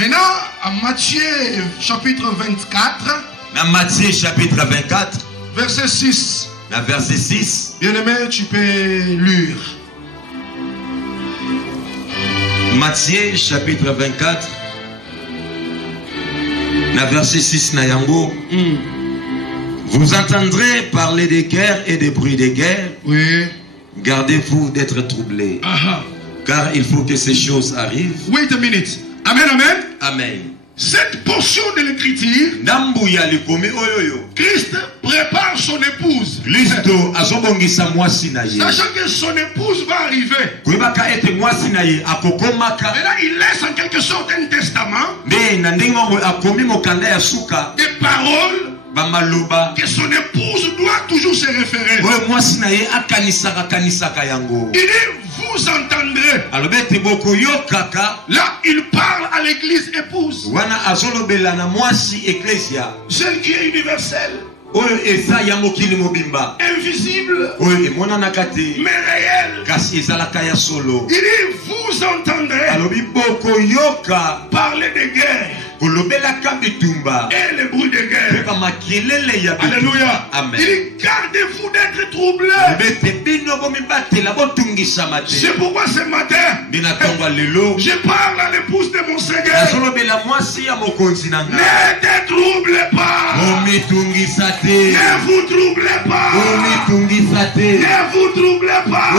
Maintenant, à Matthieu chapitre 24. Dans Matthieu chapitre 24. Verset 6. Dans verset 6. Bien-aimé, tu peux lire. Matthieu chapitre 24. Dans verset 6 na yango. Vous entendrez parler des guerres et des bruits des guerres. Oui. Gardez-vous d'être troublés. Car il faut que ces choses arrivent. Wait a minute. Amen, amen. Amen. Cette portion de l'écriture, Christ prépare son épouse. Sachant que son épouse va arriver. Et là, il laisse en quelque sorte un testament. Des paroles que son épouse doit toujours se référer. Il dit, vous entendrez. Là, il parle à l'église épouse. Celle qui est universelle. Invisible. Mais réelle. Il dit, vous entendrez parler de guerre. Et le bruit de guerre. Alléluia. Amen. Il dit, gardez-vous d'être troublés. C'est pourquoi ce matin, je parle à l'épouse de mon Seigneur. Ne te troublez pas. Ne vous troublez pas. Ne vous troublez pas.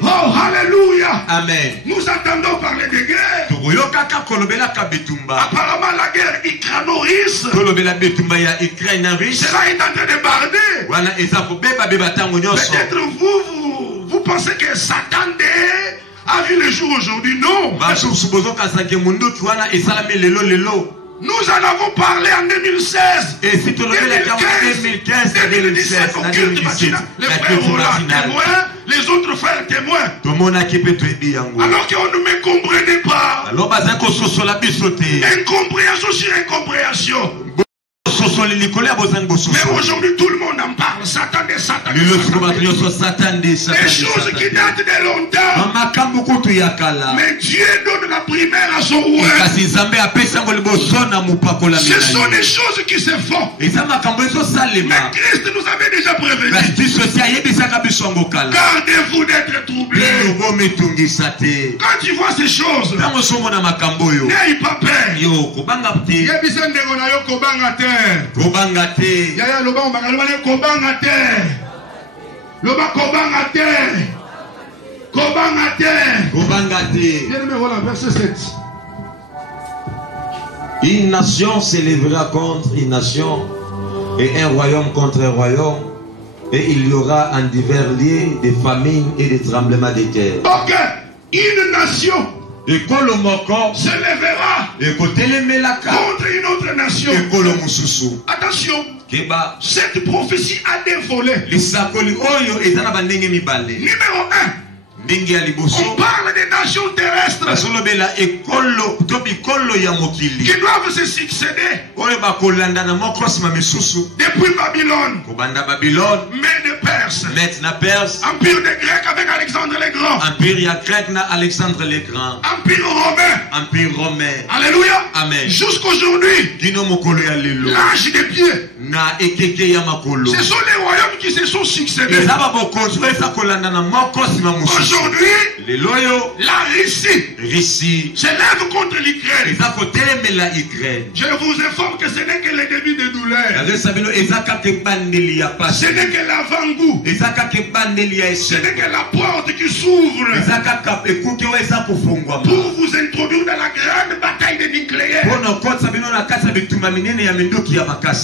Oh, alléluia. Amen. Nous entendons parler de guerre. Apparemment, la guerre ukraino-russe. Cela est en train de barder. Peut-être vous pensez que Satan a vu le jour aujourd'hui. Non. Nous en avons parlé en 2016. 2015, 2017, au culte matinal. Les frères Roland témoins, les autres frères témoins. Alors qu'on ne me comprenait pas. Incompréhension sur incompréhension. Mais aujourd'hui tout le monde en parle. Satan des Satan. Des choses qui datent de longtemps. Mais Dieu donne la primaire à son roi. Ce sont des choses qui se font. Mais Christ nous avait déjà prévenu. Gardez-vous d'être troublés. Quand tu vois ces choses, n'aie pas peur. Yaya loba ombakalobane kobanga te. Loba kobanga te. Kobanga te. Bien-aimé, voilà, verset 7. Une nation s'élèvera contre une nation et un royaume contre un royaume, et il y aura en divers lieux des famines et des tremblements de terre. Ok, une nation se lèvera contre une autre nation. Attention, cette prophétie a des volets. Numéro 1, on parle des nations terrestres qui doivent se succéder depuis Babylone, mais de Perse, empire des Grecs avec Alexandre le Grand, empire romain, alléluia, amen, jusqu'aujourd'hui, l'âge des pieds. Ce sont les royaumes qui se sont succédés. Aujourd'hui, la Russie se lève contre l'Ukraine. Je vous informe que ce n'est que le début de douleur. Ce n'est que l'avant-goût. Ce n'est que la porte qui s'ouvre pour vous introduire dans la grande bataille de nucléaire.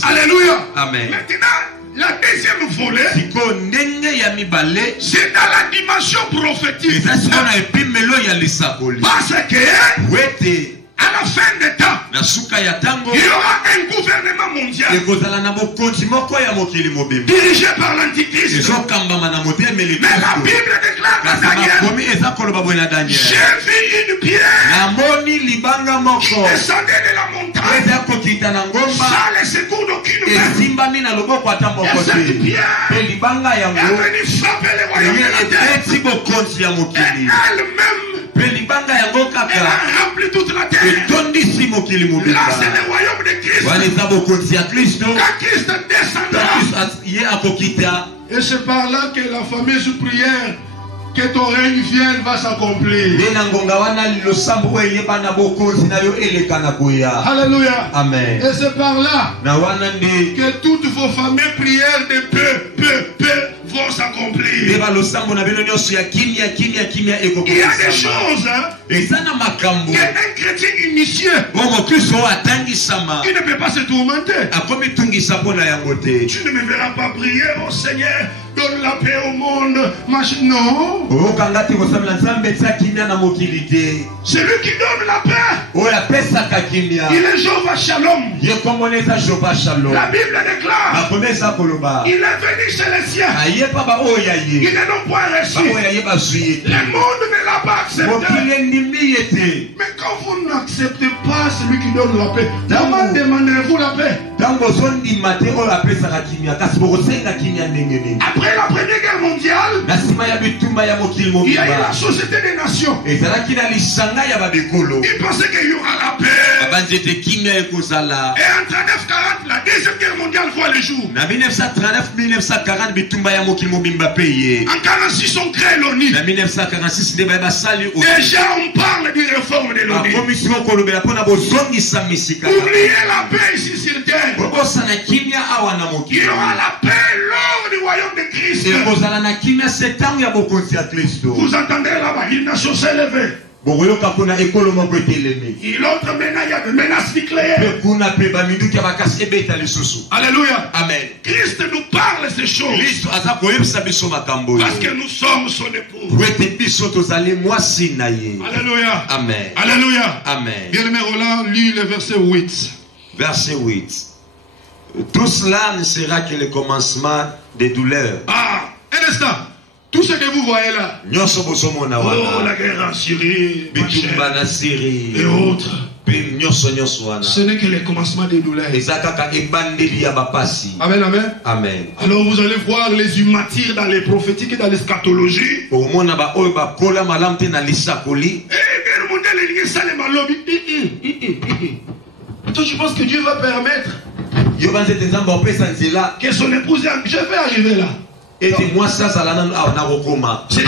Alléluia. Amen. Maintenant, la deuxième volet, c'est dans la dimension prophétique. Parce que à la fin des temps, il y aura un gouvernement mondial dirigé par l'Antichrist. Mais la Bible déclare à Daniel, j'ai vu une pierre qui descendait de la montagne sans le secours d'aucune main. Et cette pierre est venue frapper les royaumes de la terre. Et elle-même a rempli toute la terre. Là, c'est le royaume de Christ. Quand Christ descendra. Et c'est par là que la fameuse prière que ton règne vienne va s'accomplir. Alléluia. Amen. Et c'est par là que toutes vos fameuses prières de peu vont s'accomplir. Il y a des choses qu'un chrétien initié il ne peut pas se tourmenter. Tu ne me verras pas prier au Seigneur, donne la paix au monde. Non. C'est lui qui donne la paix. Il est Jéhovah Shalom. La Bible déclare il est venu chez les siens. Il n'est non point reçu. Le monde ne l'a pas accepté. Mais quand vous n'acceptez pas celui qui donne la paix, comment demanderez-vous la paix? Après la Première Guerre mondiale, il y a eu la Société des Nations. Ils pensaient qu'il y aura la paix. Et en 1940, la Deuxième Guerre mondiale voit le jour. En 1946, on crée l'ONU. Déjà, on parle d'une réforme de l'ONU. Oubliez la paix ici sur terre. Il y aura la paix lors du royaume de Christ. Vous entendrez là-bas, une nation s'est levée. Et l'autre maintenant, il y a des menaces nucléaires. Alléluia. Amen. Christ nous parle ces choses. Parce que nous sommes son époux. Alléluia. Amen. Alléluia. Amen. Bien-aimé Roland, lis le verset 8. Verset 8. Tout cela ne sera que le commencement des douleurs. Ah, un instant. Tout ce que vous voyez là, la guerre en Syrie, et autres, ce n'est que le commencement des douleurs. Amen, amen. Amen. Alors vous allez voir les humatires dans les prophétiques et dans l'eschatologie. Et bien toi tu penses que Dieu va permettre que son épouse, je vais arriver là. C'est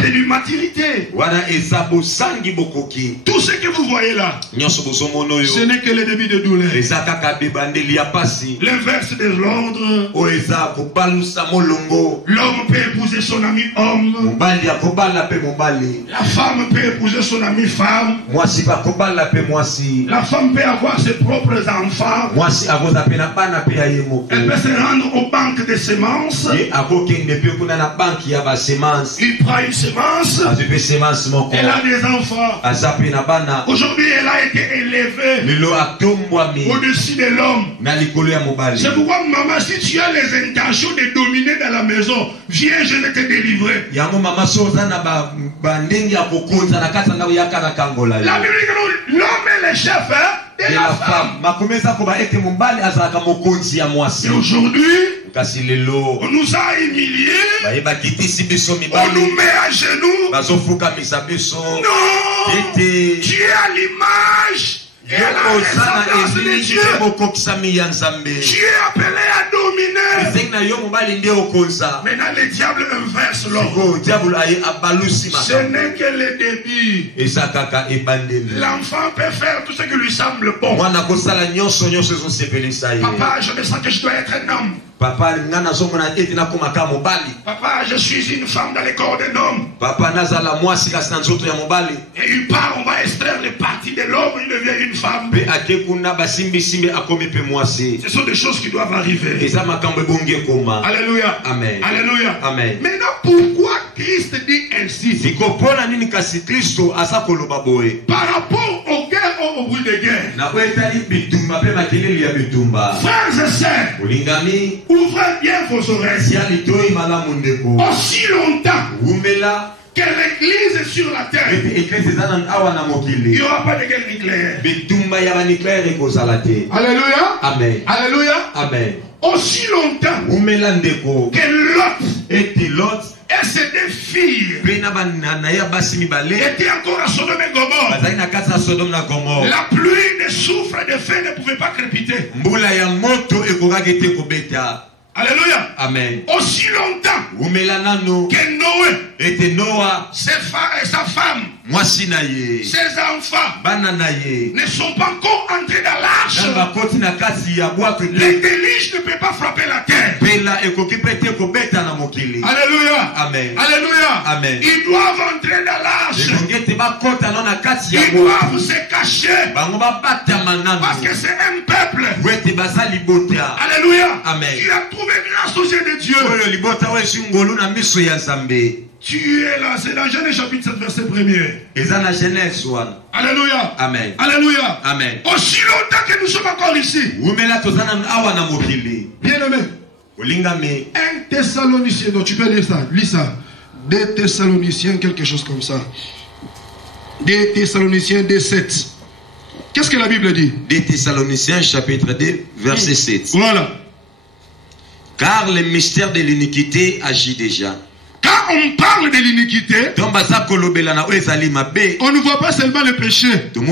de l'immaturité. Tout ce que vous voyez là, ce n'est que le début de douleur. L'inverse de l'ordre. L'homme peut épouser son ami homme. La femme peut épouser son ami femme. La femme peut avoir ses propres enfants. Elle peut se rendre aux banques de semences. Il prend une semence. Elle a des enfants. Aujourd'hui, elle a été élevée au-dessus de l'homme. C'est pourquoi, maman, si tu as les intentions de dominer dans la maison, viens, je vais te délivrer. La Bible dit que l'homme est le chef de la femme. Et aujourd'hui, on nous a humiliés. On nous met à genoux. Non, tu es à l'image et à la ressemblance de Dieu. Tu es appelé à dominer. Maintenant le diable inverse l'homme. Ce n'est que le début. L'enfant peut faire tout ce qui lui semble bon. Papa, je me sens que je dois être un homme. Papa, je suis une femme dans le corps d'un homme. Et il part, on va extraire les parties de l'homme, il devient une femme. Ce sont des choses qui doivent arriver. Alléluia. Amen. Alléluia. Amen. Maintenant, pourquoi Christ dit ainsi? Par rapport aux guerres ou au bruit de guerre. Frères et sœurs, ouvrez bien vos oreilles. Aussi longtemps que l'église est sur la terre, il n'y aura pas de guerre nucléaire. Alléluia. Amen. Alléluia. Amen. Aussi longtemps que Lot et ses deux filles étaient encore à Sodome et Gomorrhe. La pluie de soufre et de feu ne pouvait pas crépiter. Alléluia. Amen. Aussi longtemps que Noé était Noah, sa femme, ses enfants ne sont pas encore entrés dans l'arche. Les déluges ne peuvent pas frapper la terre. Alléluia. Amen. Alléluia. Amen. Ils doivent entrer dans l'arche. Ils doivent se cacher. Parce que c'est un peuple. Alléluia. Amen. Tu as trouvé grâce aux yeux de Dieu. Tu es là, c'est dans Genèse chapitre 7 verset 1er. Alléluia. Amen. Alléluia. Amen. Aussi longtemps que nous sommes encore ici. Bien aimé. 1 Thessaloniciens, donc tu peux lire ça, lis ça. 2 Thessaloniciens, quelque chose comme ça. 2 Thessaloniciens 2:7. Qu'est-ce que la Bible dit? 2 Thessaloniciens chapitre 2 verset 7. Voilà. Car le mystère de l'iniquité agit déjà. Quand on parle de l'iniquité, on ne voit pas seulement le péché, mais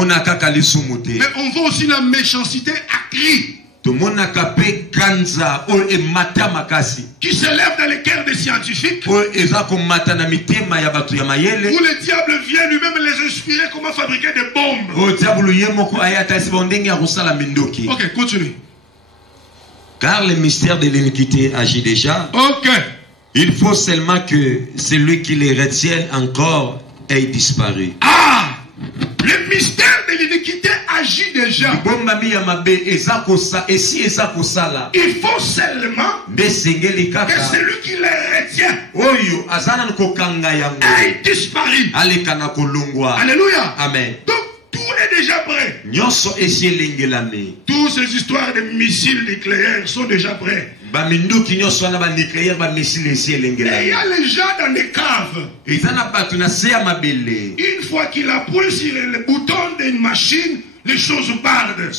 on voit aussi la méchanceté accrue qui s'élève dans les cœurs des scientifiques, où le diable vient lui-même les inspirer comment fabriquer des bombes. Ok, continue. Car le mystère de l'iniquité agit déjà. Ok. Il faut seulement que celui qui les retienne encore ait disparu. Ah! Le mystère de l'iniquité agit déjà. Il faut seulement que celui qui les retient ait disparu. Alléluia. Amen. Donc tout est déjà prêt. Toutes ces histoires de missiles nucléaires sont déjà prêts. Et il y a les gens dans les caves. Une fois qu'il appuie sur le bouton d'une machine, les choses partent. Mais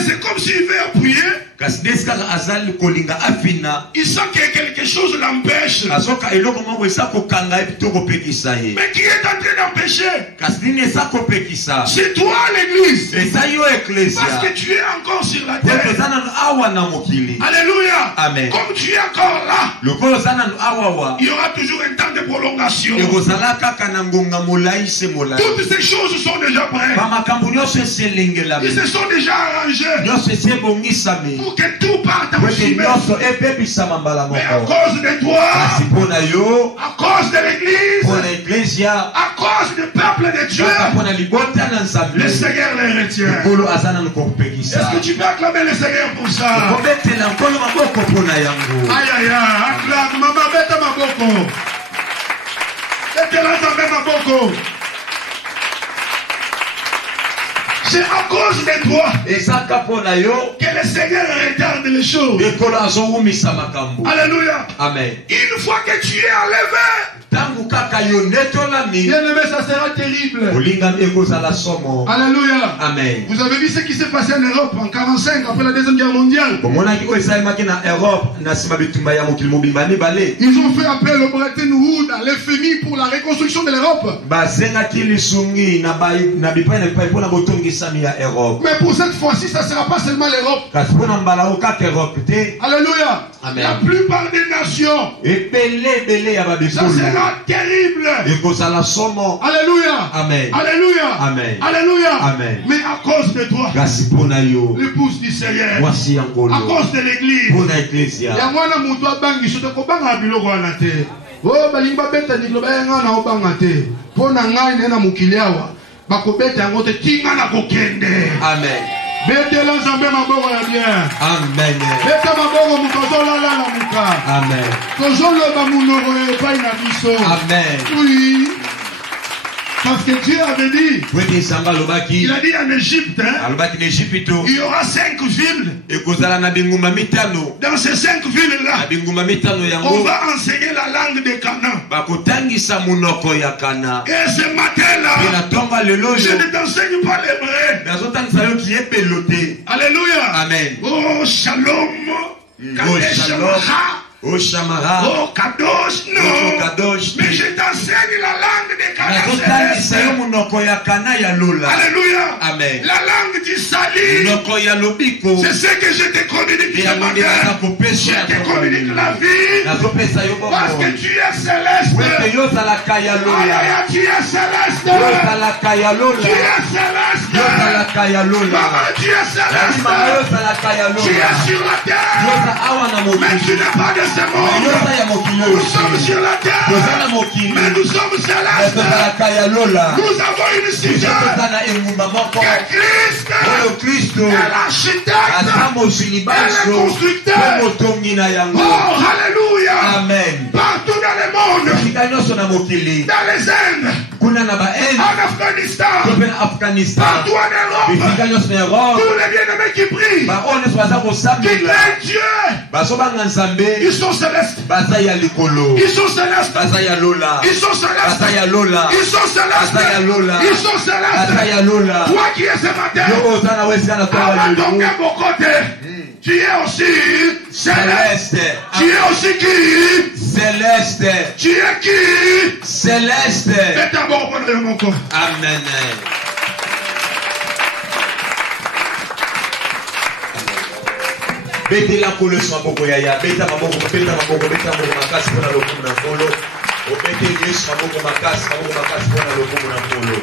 c'est comme s'il veut appuyer. Il sent que quelque chose l'empêche. Mais qui est en train d'empêcher? C'est toi l'église. Parce que tu es encore sur la terre. Alléluia. Amen. Comme tu es encore là, il y aura toujours un temps de prolongation. Toutes ces choses sont déjà prêtes. Ils se sont déjà arrangés pour que tout parte en chemin. Mais à cause de toi, à cause de l'église, à cause du peuple de Dieu, le Seigneur les retient. Est-ce que tu peux acclamer le Seigneur pour ça? Aïe aïe aïe, acclame, maman, bête ma boko. Bête la ma boko. C'est à cause de toi que le Seigneur regarde les choses. Alléluia. Amen. Une fois que tu es enlevé, bien aimé, ça sera terrible. Alléluia. Amen. Vous avez vu ce qui s'est passé en Europe en 1945 après la Deuxième Guerre mondiale. Ils ont fait appel au Bretton Woods, à l'FMI pour la reconstruction de l'Europe. Mais pour cette fois-ci, ça ne sera pas seulement l'Europe. Alléluia. Amen. La plupart des nations, ça sera terrible. Alléluia. Amen. Alléluia. Amen. Alléluia. Amen. Mais à cause de toi, l'épouse du Seigneur, à cause de l'église, il y a moi qui bangi soto ko banga biloko wana te. Oh balimba beta ni loba nga na obanga te. Pona ngai na mukili awa. Bakobeta yango te tinga na kokende. Amen. Bete la nzambe maboko ya bien. Amen. Bete maboko mukozo la la muka. Amen. Kozo loba munoko epai na biso. Amen. Oui. Parce que Dieu avait dit, il a dit en Égypte, il y aura 5 villes. Dans ces 5 villes-là, on va enseigner la langue de Canaan. Et ce matin-là, je ne t'enseigne pas l'hébreu. Alléluia. Amen. Oh, shalom. Oh, shalom. au Shamara, au Kadosh, non. Kadosh, mais je t'enseigne la langue des Canaan célestes. Alléluia. Amen. La langue du salut. C'est ce que je te communique ce matin. Je te communique la vie. Parce que tu es céleste. Tu es céleste. Tu es céleste. Maman, tu es céleste. Tu es sur la terre. Mais tu n'es pas de ce monde. Nous sommes sur la terre. Mais nous sommes célestes. Nous avons une cité. Que Christ est l'architecte. Et le constructeur. Oh, alléluia. Amen. Partout dans le monde. Dans les Indes. En Afghanistan. Partout en Europe. Tous les bien-aimés qui prient. Qui craignent Dieu. Ils sont célestes. Ils sont célestes. Ils sont célestes. Ils sont célestes. Ils sont célestes. Toi qui es ce matin. Avant ton côté. Tu es aussi céleste. Tu es aussi qui? Céleste. Tu es qui? Céleste. Et d'abord, mon corps. Amen. Bete la kolo swa boko yaya, beta maboko makasi pona lokumu na nkolo. Obete Yesu maboko makasi pona lokumu na nkolo.